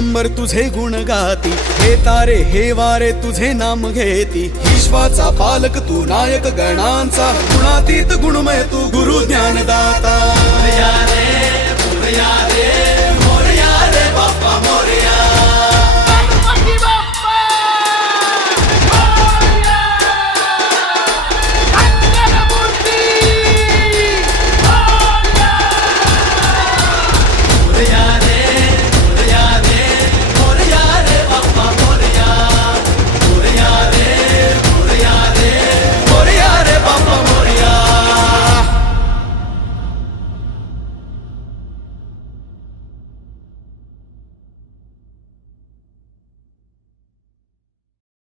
दिगंबर तुझे गुण गाती, हे तारे हे वारे तुझे नाम घेती. विश्वाचा पालक तू नायक गणांचा, गुणातीत गुणमय तू गुरु ज्ञानदाता. या रे